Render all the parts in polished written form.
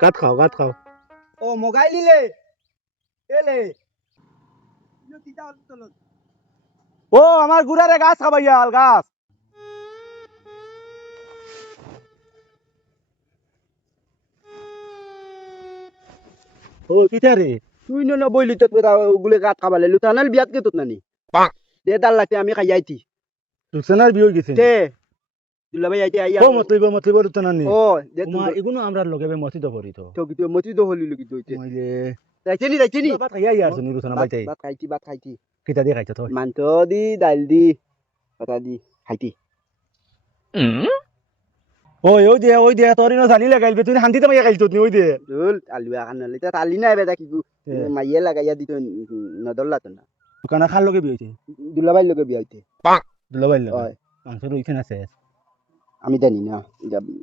কাট খাও ও মোবাইল নিলে এলে ও আমার গুড়ারে গাছ খাবাইয়াল গাছ ও কিটা রে তুই ন বইলি তো ওগুলো গাছ খাবালে লুতানাল বিয়াত কে তোত নানি দে দাল লাগতে আমি খাই যাইতি রুকসানার বিয়ে গেছে তে দুলা ভাই আইতে আইয়া ও মতলিব রুতানানি ও দে মা এগুনো আমরা লগে বে মসজিদ পড়ি তো তো কি মতি তো হলি লুকি দইতে মইলে যাইতেনি বাত খাইয়া ইয়ার শুনি রুতানা বাইতে বাত খাইতি কিটা দিয়ে খাইছ তো মাংস দি ডাল দি পাতা দি খাইতি ওই দে তোর ইনো জানি লাগাইলবে তুই শান্তিতে মাইয়া খাইছ তুই ওই দে দোল আলু আখান নলি তা আলি নাই বেটা কি মাইয়ে লাগাইয়া দিত নদল্লা তো না দোকানা খাল লগে বিয়ে হইছে দুলা ভাই লগে বিয়া হইতে দুলাবাইল লগে হয় মাংস রইছে না শেষ আমি জানি না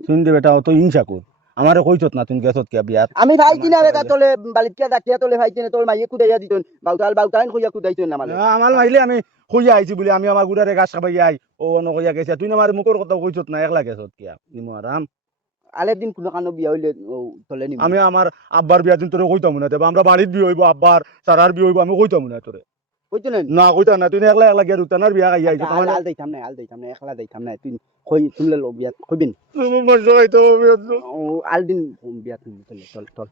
শুন দে বেটা তো হিংসা কর আমারে কইছত না তুই গেছত কে বিয়াত আমি ভাইতি না বেটা তোলে বালিকা ডাকিয়া তোলে ভাইতি না তোর মাইয়ে কুদাইয়া দিত বাউটাইন কইয়া কুদাইত না মানে আমার মাইলে আমি কইয়া আইছি বলে আমি আমার গুড়ারে গাছ খাবাই আই ও অন কইয়া গেছে তুই না আমার মুখের কথা কইছত না একলা গেছত কে নিমু আরাম আলের দিন কোনো কানো বিয়া হইলে তোলে নি আমি আমার আব্বার বিয়া দিন তোরে কইতাম না দেবা আমরা বাড়ির বিয়ে হইব আব্বার সারার বিয়ে হইব আমি কইতাম না তোরে কইতো না না কইতাম না তুই একলা গিয়া রুতানার বিয়া খাইয়া আইছ আল দেইতাম না একলা দেইতাম না তুই কই তুললে বিয়া কইবিন আল দিন বিয়া তুমি তোলে চল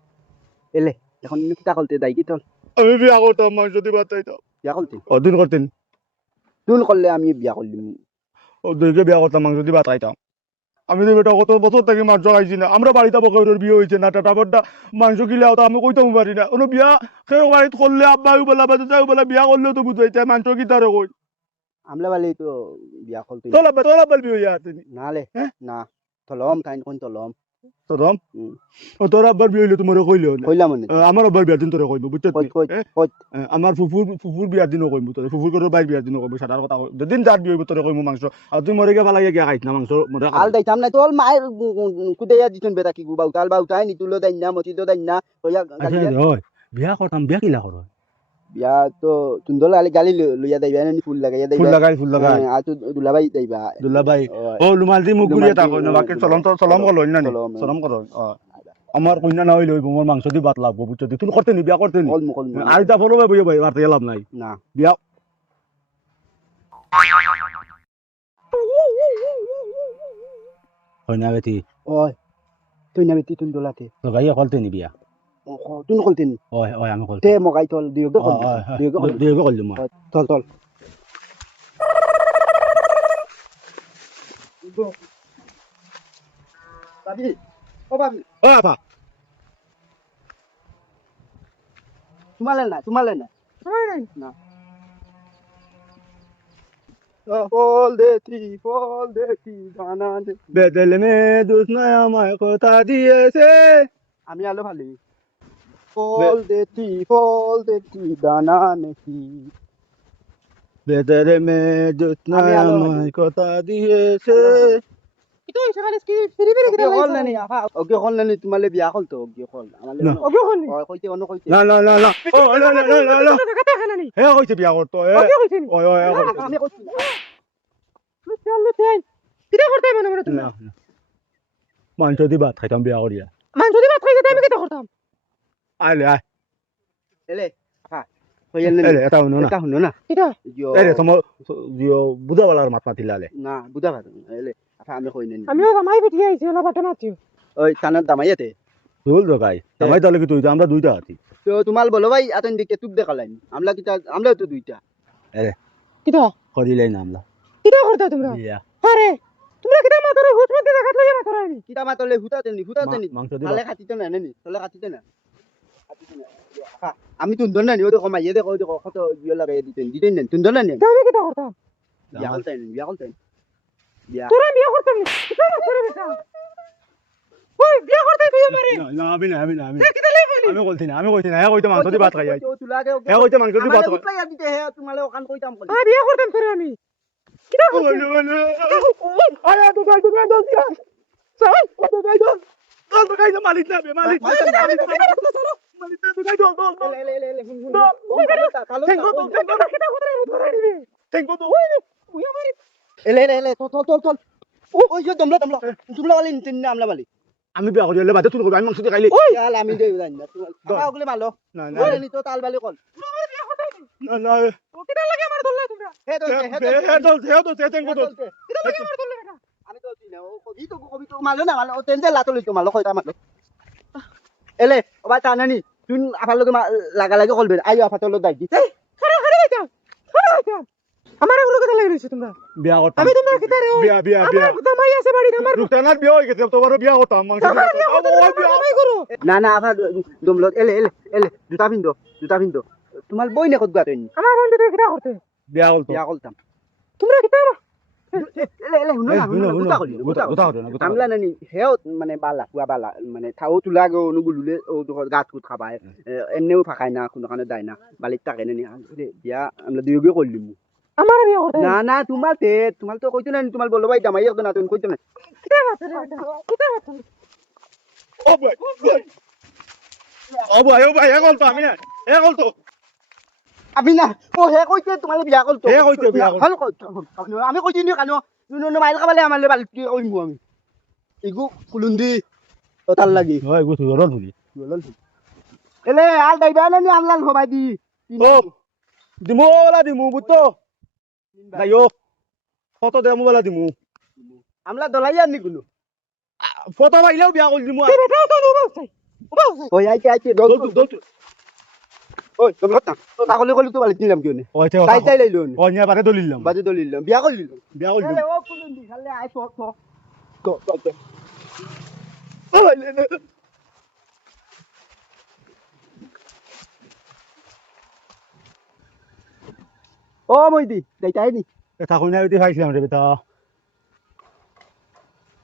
এলে এখন কিতা কলতে দাই কি চল আমি বিয়া করতাম মাংস দিবা তাইতাম বিয়া কলতে অদিন করতেন তুল করলে আমি বিয়া করলিম ও দুইকে বিয়া করতাম মাংস দিবা তাইতাম আমি তো বেটা কত বছর থেকে মাংস খাইছি না আমরা বাড়িতে বকের বিয়ে হয়েছে না টাটা বড্ডা মাংস কিলে তো আমি কইতাম পারি না কোনো বিয়া সেই বাড়িতে করলে আব্বাই বলা বাচ্চা বলা বিয়া করলেও তো বুঝাইছে মাংস কি তারে কই আমলা বালি তো বিয়া করতে তোলা আব্বার বিয়ে হইয়া তুমি নালে না তলম কাইন কোন তলম তোরম ও তোর আব্বার বিয়ে হইলে তোমার কইলেও না কইলাম না আমার আব্বার বিয়ার দিন তোরে কইব বুঝছ কই আমার ফুফুর বিয়ার দিনও কইব তোরে ফুফুর করে বাইর বিয়ার দিনও কইব সাদার কথা যেদিন যার বিয়ে হইব তোরে কইব মাংস আর তুই মরে গিয়ে ভালাই গিয়া খাইছ না মাংস মরে আল দাইতাম না তোর মায়ের কুদাইয়া দিতেন বেটা কি বাউটাই নি তুলো দাই না মতি তো দাই না কইয়া বিয়া করতাম বিয়া কিলা কর বিয়া তো তুন্দল আলি গালি লইয়া দাইবা না ফুল লাগাইয়া দাইবা ফুল লাগাই আর তো দুলাবাই দাইবা দুলাবাই ও লুমাল দি মুখ ঘুরিয়ে তা কই না বাকি চলম কল না চলম কর আমার কইনা না হইলে মোর মাংস দি বাত লাগবো বুঝছ তুই করতে নি বিয়া করতে নি আর এটা ফলো বই ভাই বাতে লাভ নাই না বিয়া হয় না বেটি ওই তুই না বেটি তুন্দলাতে তো গাইয়া করতে নি বিয়া তুই কলতেন ওই আমি কল তে মগাই তল দিও গো দিও কল দিমু চল বাবি ও বাবি ও আপা তোমালে না না ফল দেতি গানা দে বেদল মে দুসনা আমায় কথা দিয়েছে আমি আলো ভালি ফল দেতি দানা নেকি বেদল মে দুসনা আমায় কথা দিয়েছে itu sekali sendiri kita হল নানি আফা ওকে হল নানি তোমালে বিয়া হল তো ওকে হল আমালে oke kan ওই কইতে অন্য কইতে না ও না kata kan nih হে কইছে বিয়া করতো oke kan sini ওই আমি কইছি lu jalan kita korte mana mana tuh মাংস দি ভাত খাইতাম বিয়া করিয়া man jadi mat kayak kita kortam আইলে আই এলে আফা কইল নানি এটা হনো না এটা হনো না kita এরে তোমার বুধাওয়ালার মাত মাতিলালে না বুঝা ভাত এলে আফা আমি কই নানি kami orang mai betul ya sih lah batu mati ওই তানার দামাইয়াতে চল জগাই তামাই তাহলে কি তুই আমরা দুইটা আছি তো তোমাল বলো ভাই আতন দিকে তুক দেখালাইনি আমরাও তো দুইটা এরে kita করিলাই না আমরা kita korta tuh bro বিয়া are তোমরা kita মাথার হুট মধ্যে দেখাত লইয়া মাথার আইনি কিটা মাতলে হুতাতে নি মাংস দি তালে খাতিতে না নানি তালে খাতিতে না আফা আমি তুন্দন নানি ওই দেখো মাইয়ে দেখো কত বিয়ে লাগাই দিতেন না তুন্দন নানি আমি kita kortam বিয়া করতেন বিয়া তোরা বিয়া করতাম kita মাথার বেটা ওই বিয়া করতে তুই আমারে না আমি kita লেভেলি আমি কইছি না হে কইতে মাংস দি ভাত খাই আই ও তুলাকে হে কইতে মাংস দি ভাত খাই উঠলাই দিতে হে তোমালে ওখান কইতাম কই বিয়া করতাম তোরা আমি kita আয়া তো গাই দিয়া চল তো গাই মালিক না বে মালিক তো গাই দল লে টেঙ্গো তো এলে চল ওই যে দমলা বালি নিতে আমলা বালি আমি বিয়া করি হলে বাদে তুই করবি আমি মাংস দিয়ে খাইলি ইয়াল আমি দেই জানি না আপা ওগুলো ভালো না বলে নি তো তাল বালি কল না না ও কিটা লাগে আমার ধরলে তোমরা হে তো কিটা লাগে আমার ধরলে বেটা আমি তো চিনা ও কবি তো মালো না মালো তেন লাতো লইতো মালো কইতা মালো এলে ওবা টানানি তুই আফার লগে লাগা লাগা কলবে আইও আফা তোর দাই দি খারে খারে এটা খারে এটা আমার এগুলো কথা লাগে রইছে তোমরা বিয়া করতাম আমি তোমরা কিটা রে বিয়া বিয়া বিয়া আমার দামাই আছে বাড়ি আমার রুকসানার বিয়া হয়ে গেছে তোমারও বিয়া করতাম মাংস দিয়ে দামাই করো না না আফা দমলো এলে এলে এলে জুতা পিন্দো তোমার বই নে কত গাতেন আমার বন্ধু তো কিটা করতে বিয়া করতো বিয়া করতাম তোমরা কিটা এলে এলে হুনো না গুতা করি আমলা নানি হেও মানে বালা কুয়া বালা মানে থাও তুলা গো অনুগুলুলে ও গাছ কুত খাবায় এমনেও ফাকায় না কোনো কানে দায় না বালিত থাকে নানি বিয়া আমরা দুইগে করলিম আমার বিয়া করতে না না তোমার তো কইতো না তোমার বলো ভাই দামাই একদম না তুমি কইতো না কিটা করতে কিটা করতে ও ভাই এখন তো আমি না এখন তো আমি না ও হে কইতে তোমার বিয়া করতো হে কইতে বিয়া করতো। ভালো কইতো আমি কইছি নি কানো নুন মাইল খাবালে আমালে বালিত কি কইমু আমি ইগু কুলুন্দি ও তার লাগি হয় গুছু রল বলি এলে আল দাইবা না নি আমলান হবাই দি ও দিমু বুতো গায়ো কত দেমু বলা দিমু আমলা দলাইয়া নি কুলু ফটো পাইলেও বিয়া করে দিমু বেটা তো উবাউছাই ওই আইতে দল ওই তুমি কথা তো তাহলে কইলি তো বালিত নিলাম কিও নে ওই তাই লাইলো নি ওই নিয়া বারে দলিলাম বাজে দলিলাম বিয়া করলিলাম বিয়া করে এলে ও কুলুন্দি খালে আই তো ও মইদি যাইতাই নি কথা কই না উঠি খাইছিলাম রে বেটা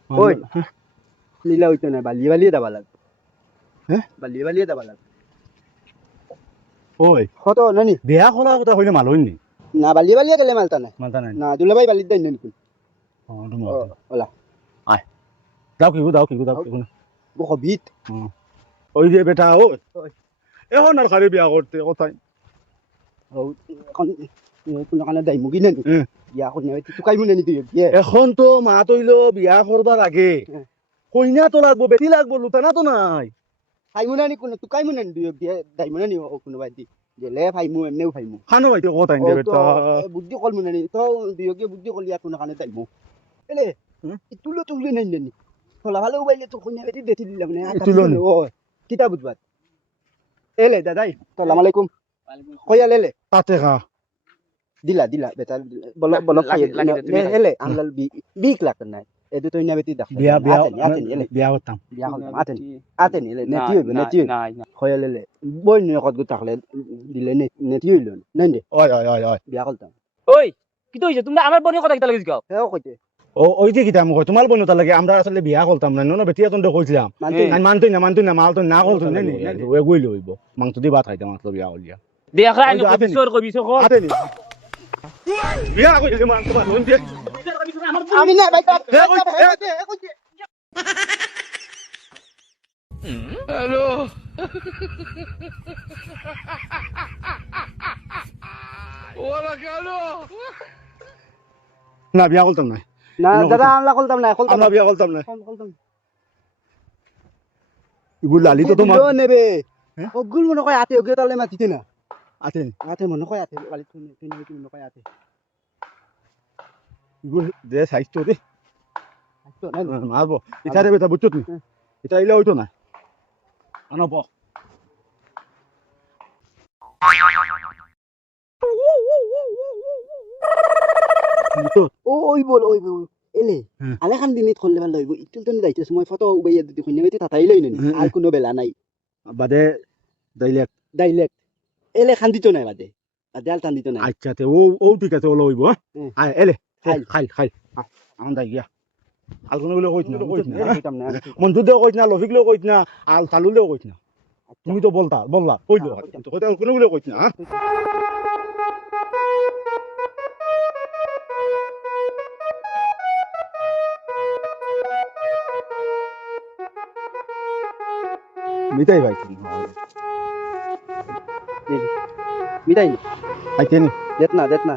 ওই লীলা হইতো না বালিয়ে দাবা লাগ হ্যাঁ বালিয়ে দাবা লাগ ওই কত নানি বিয়া করা কথা কইলে মাল হইনি না বালিয়ে গেলে মালতা না মালতা নাই না দুলাভাই বালিত দেন নি ও তুমি ওলা আয় দাও কি দাও না ও হবিত ওই যে বেটা ও ওই। এখন আর খালি বিয়া করতে কথাই ও কোন কোন কানে দাই মুগি নেন বিয়া কোন নাই তুই কাইমু নেনি তুই বিয়ে এখন তো মা তৈল বিয়া করবার আগে কইনা তো লাগবো বেটি লাগবো লুটানা তো নাই ফাইমু নানি কোন তুই কাইমু নেনি তুই বিয়ে দাইমু নানি ও কোন বাই দি গেলে ফাইমু এমনেও ফাইমু খানো হইতো কথাই দে বেটা বুদ্ধি কলমু নানি তো দুইকে বুদ্ধি কলি আর কোন কানে দাইমু এলে তুলো নেনি নেনি তোলা ভালো বাইলে তো কোন বেটি দেতি দিলাম না তুলো নি। ও কিতা বুঝবাত এলে দাদাই আসসালামু আলাইকুম কইয়া লেলে তাতে খা দিলা বেটা বল এলে আমলাল বিক লাগ নাই এ দুটো ইনা বেটি দেখ বিয়া বিয়া আতেন এলে বিয়া করতাম বিয়া হল আতেন এলে নেতি হইবে কইয়া লেলে বই নি কত থাকলে দিলে নেতি হইল নাই দে ওই বিয়া করতাম ওই কি তো হইছে তোমরা আমার বোনের কথা কিতা লাগিস গাও হেও কইতে ওই যে কিতা কই তোমার বোন তার লাগে আমরা আসলে বিয়া করতাম না ন বেটি এখন তো কইছিলাম মানতুই না মাল তো না করতো নে নি ওই গইল হইব মাংস দি ভাত খাইতাম আসলে বিয়া করিয়া দেখ রাই ওই যে আপনি- কবি সর কর আতে নি বিয়া কইছে মাংস ভাত লোন দিয়ে আমি না ভাই কইতে না বিয়া করতাম না না দাদা আমলা করতাম না করতাম আমরা বিয়া করতাম না করতাম ইগুল লালি তো তোমার নেবে হ্যাঁ? ওগুল মনে কয় আতে ওকে তালে মাতিতে না আতে নি আতে মনে কয় আতে বালি তুই মনে কয় আতে ইগুল যে সাইজ তো দে তো নাই মারবো এটা রে বেটা বুঝছো তুমি এটা ইলে হইতো না আনা ব তো ওই বল এলে হুম। আলেখান দিনিত করলে ভালো হইব ইটুল তো যাইতেছ মই ফটো উবাইয়া দিতে কইনা বেটি তাতাই লই নেন হুম। আর কোনো বেলা নাই বাদে দাইলে ডাইরেক্ট এলে খান দিত নাই বাদে আল টান দিত নাই আচ্ছা তে ও ঠিক আছে ওলো হইব হুম। আয় এলে খাইল। খাইল আমন দাই গিয়া আল কোনো বলে কইছ না কইতাম না মঞ্জু দেও কইছ না লফিক লেও কইছ না আল তালু লেও কইছ না তুমি তো বললা কইলো তো কইতা কোনো বলে কইছ না মিটাই ভাই মিটাই আইতে নি দেত না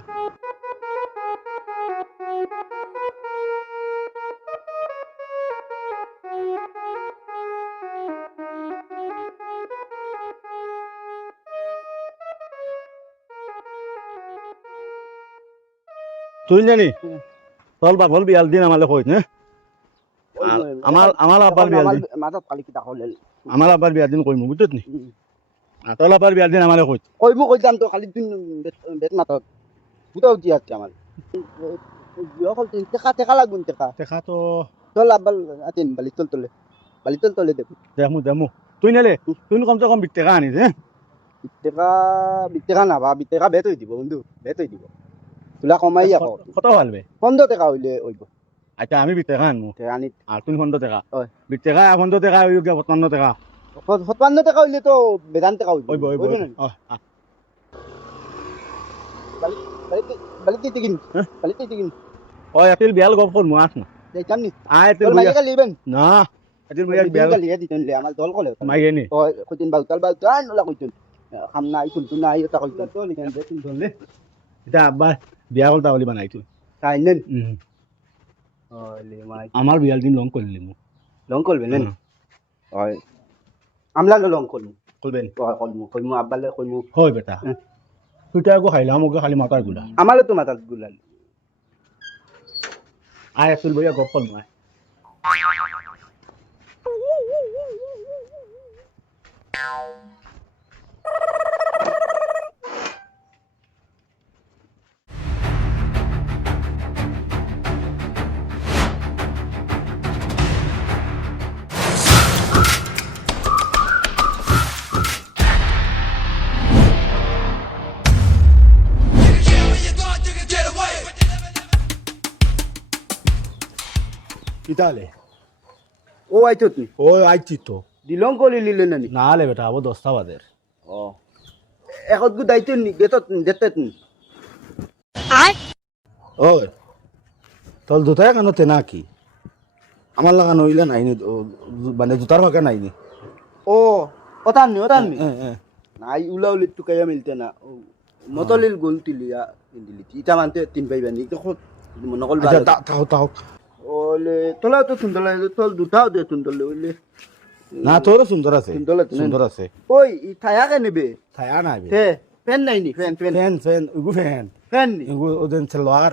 তুই জানি তোর বাঘল বিয়াল দিন আমালে কই না আমার আব্বার বিয়াল দিন মাথাত কালি কিতা হলে আমার আব্বার বিয়াল দিন কইমু বুঝছত নি তোর আব্বার বিয়াল দিন আমালে কই কইমু কইতাম তো খালি তুই বেত মাথাত বুঝাও দি আছে আমার বিয়া করতে টেকা টেকা লাগুন টেকা দেখা তো চল আব্বাল আতেন বালি তলে দেখো দেমু তুই নেলে তুই কমসে কম 20 টাকা আনিস হ্যাঁ বিটেকা না বা বিটেকা বেত হই দিব বন্ধু বেত হই দিব তুলা কমাই আকৌ কত ভালবে 15 টাকা হইলে হইব আচ্ছা আমি 20 টাকা আনমু আনি আর তুই 15 টাকা হয় 20 টাকা 15 টাকা হইব 55 টাকা 55 টাকা হইলে তো বেদান্ত টাকা হইব হইব বালিতে টিকিন বালিতে টিকিন ওই আতিল বিয়াল গপ করমু আস না যাইতাম নি আইতে তোর মাইকা লিবেন না আতিল বিয়াল বিয়াল লিয়ে দিতেন লে আমার দল কলে মাইগে নি ওই কইতেন বাউতাল নলা কইতেন খামনা আইতুন তুনা আই তা কইতেন তো লিখান বেতুন ধরলে এটা আব্বা বিয়া করতা বলি বানাই তুই তাই নেন ওলে মাই আমার বিয়াল দিন লং করলিমু লং করবে নেন ওই আমলা লং করমু করবেন কইমু আব্বালে কইমু হয় বেটা তুইটা গো খাইলাম ওকে খালি মাথার গুলা আমালে তো মাথা গুলাল আয় আতুল বইয়া গপ করমু আয় কিতালে ও আইতো তুই ওই আইছি তো দিলং কলি লিলে নানি না লে বেটা আবো 10টা বাজের ও এখন গু দাইতো নি গেত যেতে ওই তোর জুতায় কানতে না কি আমার লাগানো হইলে নাইনি মানে জুতার ভাগে নাইনি ও ওতান নি নাই উলাউলি তু কায়া মিলতে না মতলিল গোল তিলিয়া দিলি ইটা মানতে তিন পাইবা নি দেখো নকল আচ্ছা তাও ওলে তোলা তো সুন্দর লাগে তোল দুটাও দে সুন্দর ওলে না তোর সুন্দর আছে সুন্দর আছে ওই ই থায়া কে নেবে ছায়া নাই বে তে ফ্যান নাই নি ফ্যান উগু ফ্যান ফ্যান নি উগু ওদেন সেলওয়ার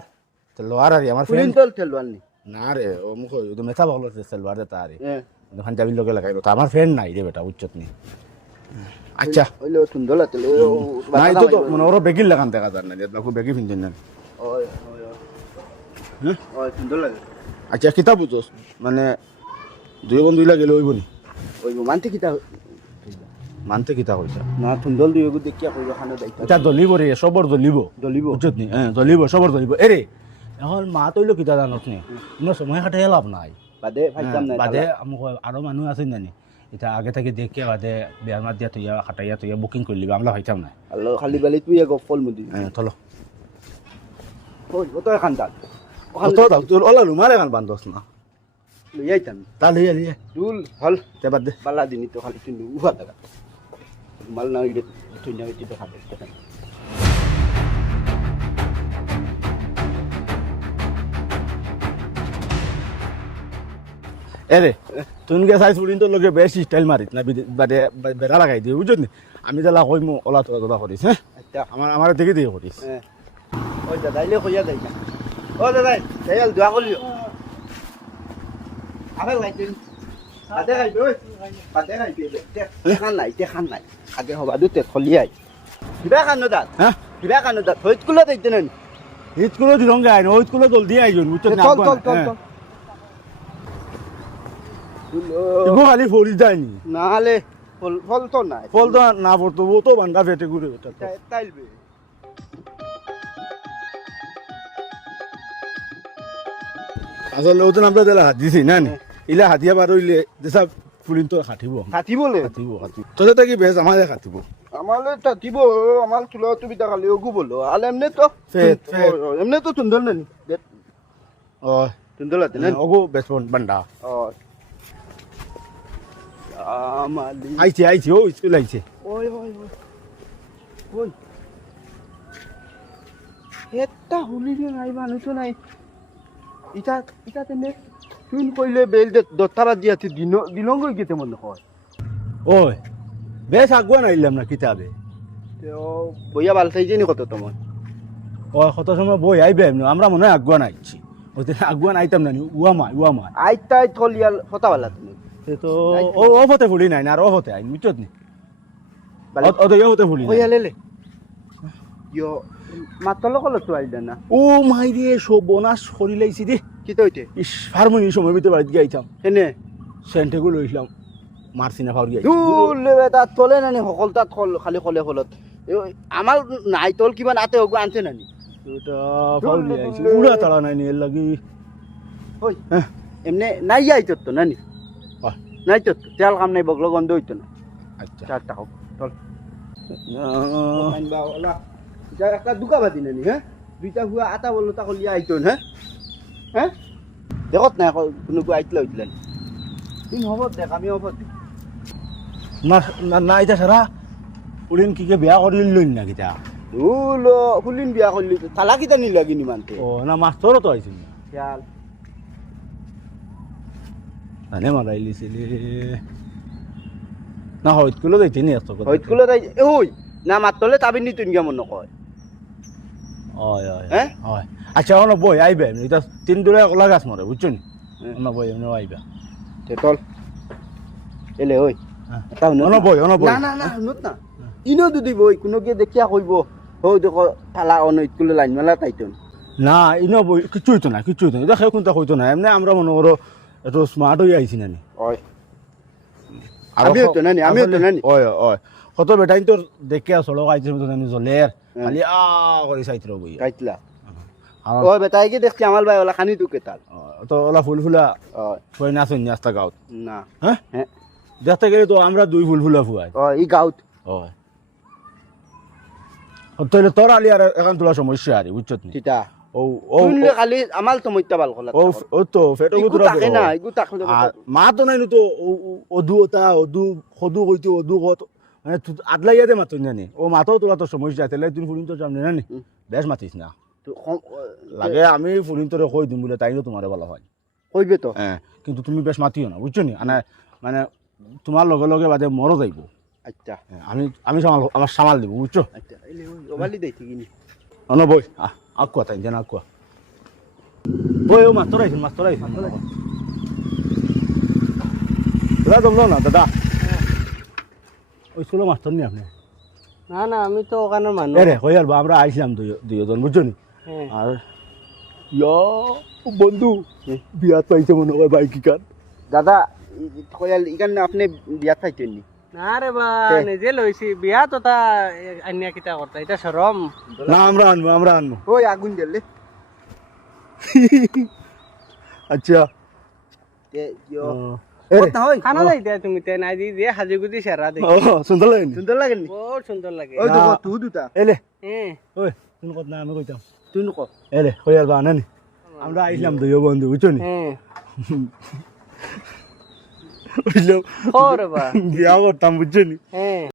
আর আমার ফুলিন ফ্যান তোল তেলওয়ান নি না রে ও মুখ ওদের মেথা ভালো আছে সেলওয়ার দে তারে হ্যাঁ পাঞ্জাবির লগে লাগাইলো তো আমার ফ্যান নাই রে বেটা উচ্চত নি আচ্ছা ওইলে সুন্দর লাগে নাই তো মনে ওর বেগিল লাগান দেখা যার না দেখো বেগি ফিনছেন না ওই হ্যাঁ ওই সুন্দর লাগে আচ্ছা কিতা বুঝোস মানে দুই বন্ধু গেলে হইব নি ওই মানতে কিতা মানতে কিতা কইতা না সুন্দর দুই গু দেখিয়া কইলো খানে দাইতা এটা দলিব রে সবর দলিব দলিব বুঝছত নি হ্যাঁ দলিব সবর দলিব এরে এখন মা তৈল কিতা জানত নি তোমার সময় কাটে লাভ নাই বাদে ফাইতাম নাই বাদে আমাক আরো মানুহ আছে জানি এটা আগে থেকে দেখিয়া বাদে বিয়ার মাত দিয়া তুইয়া খাটাইয়া তুইয়া বুকিং করে লিবা আমরা ভাইতাম নাই আল্লাহ খালি বালি তুই এক ফল মুদি হ্যাঁ চলো ওই ওতো এখান দাল তো দাও তোর ওলা রুমারে গান বান্ধস না লই আইতাম তা লইয়া লিয়ে দুল হল তে বাদ দে বালা দিনি তো খালি তুই উহা দাদা মাল না ইডে তুই না ইডে খাবে এরে তুই গে সাইজ ফুডিন তো লগে বেশ স্টাইল মারিত না বাদে বেড়া লাগাই দিই বুঝছত নি আমি যালা কইমু ওলা তোলা করিস হ্যাঁ আচ্ছা আমার দেখে দিয়ে করিস হ্যাঁ ওই দাদাইলে কইয়া যাই না ও দাদাই তাইল দোয়া করিও আপেল খাইছিস বাদে খাইবে ওই বাদে খাইবে খান নাই আগে হবা দুতে খলিয়াই কিবা খান দাদ হ্যাঁ কিবা খান দাদ হইত কুলা দিতে না স্কুলে দিলঙ্গে আইন ওই স্কুলে জলদি আইজন বুঝছত না চল এগো খালি ফরি যায়নি নালে ফল তো নাই ফল তো না পড়তো ও তো বান্ধা ফেটে ঘুরে বেটা তাইলবে আসলে ওজন আমরা দিলা হাত দিছি না নি ইলা হাতিয়া বার হইলে দেশা ফুলিন তো খাটিব খাতি বলে খাটিব তোদের কি বেশ আমাদের খাটিব আমালে তাতিব আমার তুলা তুমি দেখালে ওগু বলো আর এমনি তো ফেট। এমনি তো সুন্দর না ও সুন্দর লাগে না ওগো বেশ বান্ডা ও আমালি আইছে ও স্কুল আইছে ওই কোন এটা হুলি নাই মানুষ নাই ইটা তেনে তুই কইলে বেল দত্তারা দিয়াতে দিলঙ্গ গেতে মনে হয় ওই বেশ আগুয়া নাইলাম না কিতাবে তো বইয়া বাল চাইছে নি কত তোমার ও কত সময় বই আইবে এমনি আমরা মনে হয় আগুয়ান আইছি ওতে আগুয়ান আইতাম না উয়া মাই আইতাই থলিয়াল হতাবালা তুমি সে তো ও হতে ফুলি নাই না আর ও হতে আই বুঝছত নি বালে ও তো ইয়ে হতে ফুলি নাই। কইয়ালে ইয়ো মাতল কল তো আইদা না ও মাই রে সব বোনাস করি লাইছি রে কি তো হইতে ইস ফার্মনি সময় ভিতরে বাড়িতে গাইতাম কেনে সেন্টেগুলো লইছিলাম মারছি না ফাউরি গাইছি দুলে তাত তলে নানি সকল তাত খালি কলে কলত আমার নাই তল কিবা নাতে হগু আনছে নানি ওটা ফাউরি গাইছি উড়া তাড়া নাই নি এর লাগি ওই হ্যাঁ এমনে নাই আইতো তো নানি বাহ। নাই তো তেল কাম নাই বগলো গন্ধ হইতো না আচ্ছা চারটা হোক চল আনবা ওলা যা একটা দুকা বাদি নানি হ্যাঁ দুইটা হুয়া আটা বললো তা কলিয়া আইতো হ্যাঁ হ্যাঁ দেখত না কোনো আইতলে হইতলেন দিন হব দেখ আমি হব না না এটা সারা উড়িন কি কে বিয়া করি লইন না কিটা উলো হুলিন বিয়া করলি তালা কিটা নি লাগি নিমানতে ও না মাস্টারও তো আইছিল খেয়াল আনে মারাইলিছিলে না হয়তগুলো যাইতে নি এত কথা হইতকুলো তাই ওই না মাতলে তাবিন নি তুই কেমন নকয় হয় হয় হ্যাঁ? হয় আচ্ছা অন বই আইবে এটা তিন দূরে কলা গাছ মরে বুঝছো নি হ্যাঁ। অন বই এমনি আইবা তে তল এলে ওই হ্যাঁ। তাও অন বই না না না নুত না ইনো দুদি বই কোনো গিয়ে দেখিয়া কইব হই দেখো তালা অন স্কুলে লাইন মেলা তাইতন না ইনো বই কিছু হইতো না কিছু হইতো না দেখে কোনটা হইতো না এমনি আমরা মনে করো একটু স্মার্ট হয়ে আইছি নানি ওই আমিও তো নানি আমিও তো নানি ওই ওই কত বেটাইন তোর দেখে সড়ক আইছে তো নানি জলের খালি আ করে সাইত্র বই কাইতলা আর ওই বেটাই কি দেখছি আমার ভাই ওলা খানি তুকে তাল তো ওলা ফুল ফুলা ওই কই না শুন নাস্তা গাঁত না হ্যাঁ হ্যাঁ দেখতে গেলে তো আমরা দুই ফুল ফুলা ফুয়াই ওই ই গাউত ওই তাহলে তোর আলি আর এখন তোলা সমস্যা আরে বুঝছত নি তিতা ও ও শুনলে খালি আমার তো মইতা বাল কলা ও ও তো ফেটো ইগু গুতরা তাকে না ইগু তাকলে আর মা তো নাই তো অদু ওটা অদু সদু কইতো অদু কত মানে আদলাইয়া দে মাতো জানি ও মাতো তোলা তো সমস্যা তাহলে তুই ফুলিন তো জানি জানি বেশ মাতিস না লাগে আমি ফুলিন তোরে কই দিম বলে তাইও তোমারে বলা হয় কইবে তো হ্যাঁ কিন্তু তুমি বেশ মাতিও না বুঝছো নি মানে তোমার লগে লগে বাদে মরো যাইব আচ্ছা হ্যাঁ, আমি সামাল আমার সামাল দিব বুঝছো আচ্ছা এলে ওই ওবালি দেই ঠিকই নি অন বই আকুয়া তাই জানা আকুয়া বই ও মাস্টার আইছেন দাদা তোমলো না দাদা ওই ষোলো মাস্টার নি আপনি না না আমি তো ওখানের মানুষ এরে কই আর আমরা আইছিলাম দুইজন বুঝছো নি হ্যাঁ। আর ইয়া বন্ধু বিয়াত পাইছে মনে হয় বাইকি কার দাদা কয়াল ইখান আপনি বিয়া থাইতেন নি না রে বা নিজে লইছি বিয়া তো তা আনিয়া কিতা করতা এটা শরম না আমরা আনবো ওই আগুন দিলে আচ্ছা তে ইয়ো এরে কথা হই খানা যাই দিয়া তুমি তে নাই দি দিয়ে হাজিগুদি সেরা দে ও সুন্দর লাগে সুন্দর লাগে নি বহুত সুন্দর লাগে ওই দেখো তু দুটা এলে হ্যাঁ ওই তুমি কত না আমি কইতাম তুই নকো এলে কই আর বানানি আমরা আইছিলাম দুই বন্ধু বুঝছো নি হ্যাঁ বুঝলাম ওরে বা বিয়া করতাম বুঝছো নি হ্যাঁ